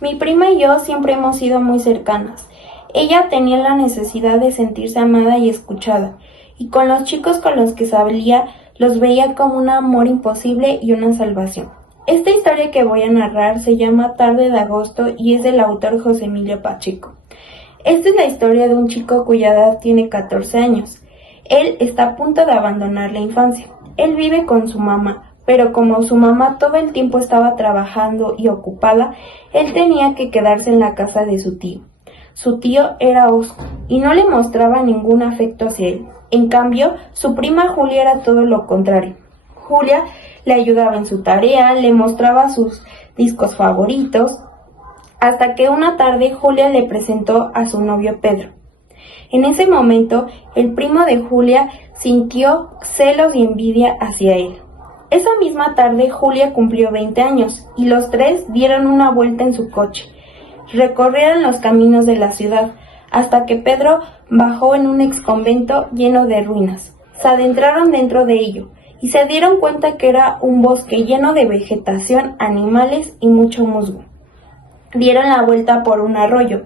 Mi prima y yo siempre hemos sido muy cercanas. Ella tenía la necesidad de sentirse amada y escuchada, y con los chicos con los que salía los veía como un amor imposible y una salvación. Esta historia que voy a narrar se llama Tarde de Agosto y es del autor José Emilio Pacheco. Esta es la historia de un chico cuya edad tiene 14 años. Él está a punto de abandonar la infancia. Él vive con su mamá, pero como su mamá todo el tiempo estaba trabajando y ocupada, él tenía que quedarse en la casa de su tío. Su tío era hosco y no le mostraba ningún afecto hacia él. En cambio, su prima Julia era todo lo contrario. Julia le ayudaba en su tarea, le mostraba sus discos favoritos, hasta que una tarde Julia le presentó a su novio Pedro. En ese momento, el primo de Julia sintió celos y envidia hacia él. Esa misma tarde Julia cumplió 20 años y los tres dieron una vuelta en su coche. Recorrieron los caminos de la ciudad hasta que Pedro bajó en un exconvento lleno de ruinas. Se adentraron dentro de ello y se dieron cuenta que era un bosque lleno de vegetación, animales y mucho musgo. Dieron la vuelta por un arroyo,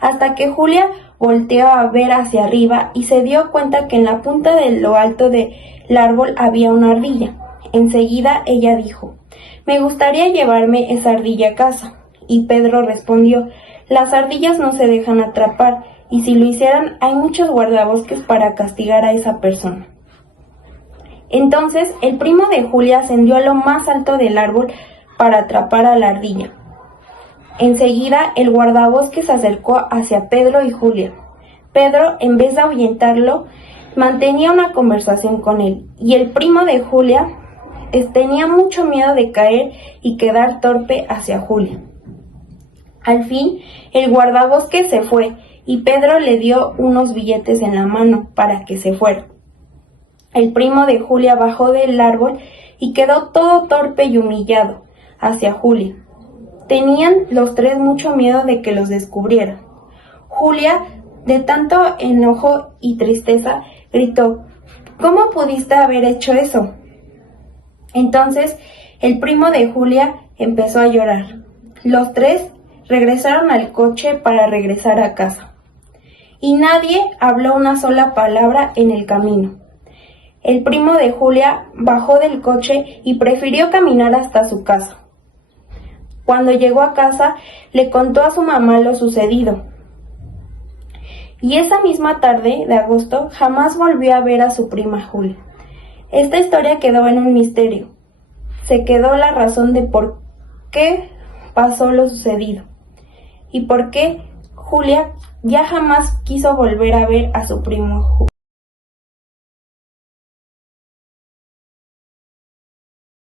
hasta que Julia volteó a ver hacia arriba y se dio cuenta que en la punta de lo alto del árbol había una ardilla. Enseguida ella dijo: «Me gustaría llevarme esa ardilla a casa». Y Pedro respondió: «Las ardillas no se dejan atrapar, y si lo hicieran hay muchos guardabosques para castigar a esa persona». Entonces el primo de Julia ascendió a lo más alto del árbol para atrapar a la ardilla. Enseguida el guardabosques se acercó hacia Pedro y Julia. Pedro, en vez de ahuyentarlo, mantenía una conversación con él, y el primo de Julia tenía mucho miedo de caer y quedar torpe hacia Julia. Al fin, el guardabosques se fue, y Pedro le dio unos billetes en la mano para que se fuera. El primo de Julia bajó del árbol y quedó todo torpe y humillado hacia Julia. Tenían los tres mucho miedo de que los descubrieran. Julia, de tanto enojo y tristeza, gritó: «¿Cómo pudiste haber hecho eso?». Entonces el primo de Julia empezó a llorar. Los tres regresaron al coche para regresar a casa. Y nadie habló una sola palabra en el camino. El primo de Julia bajó del coche y prefirió caminar hasta su casa. Cuando llegó a casa, le contó a su mamá lo sucedido. Y esa misma tarde de agosto jamás volvió a ver a su prima Julia. Esta historia quedó en un misterio. Se quedó la razón de por qué pasó lo sucedido y por qué Julia ya jamás quiso volver a ver a su primo Julia.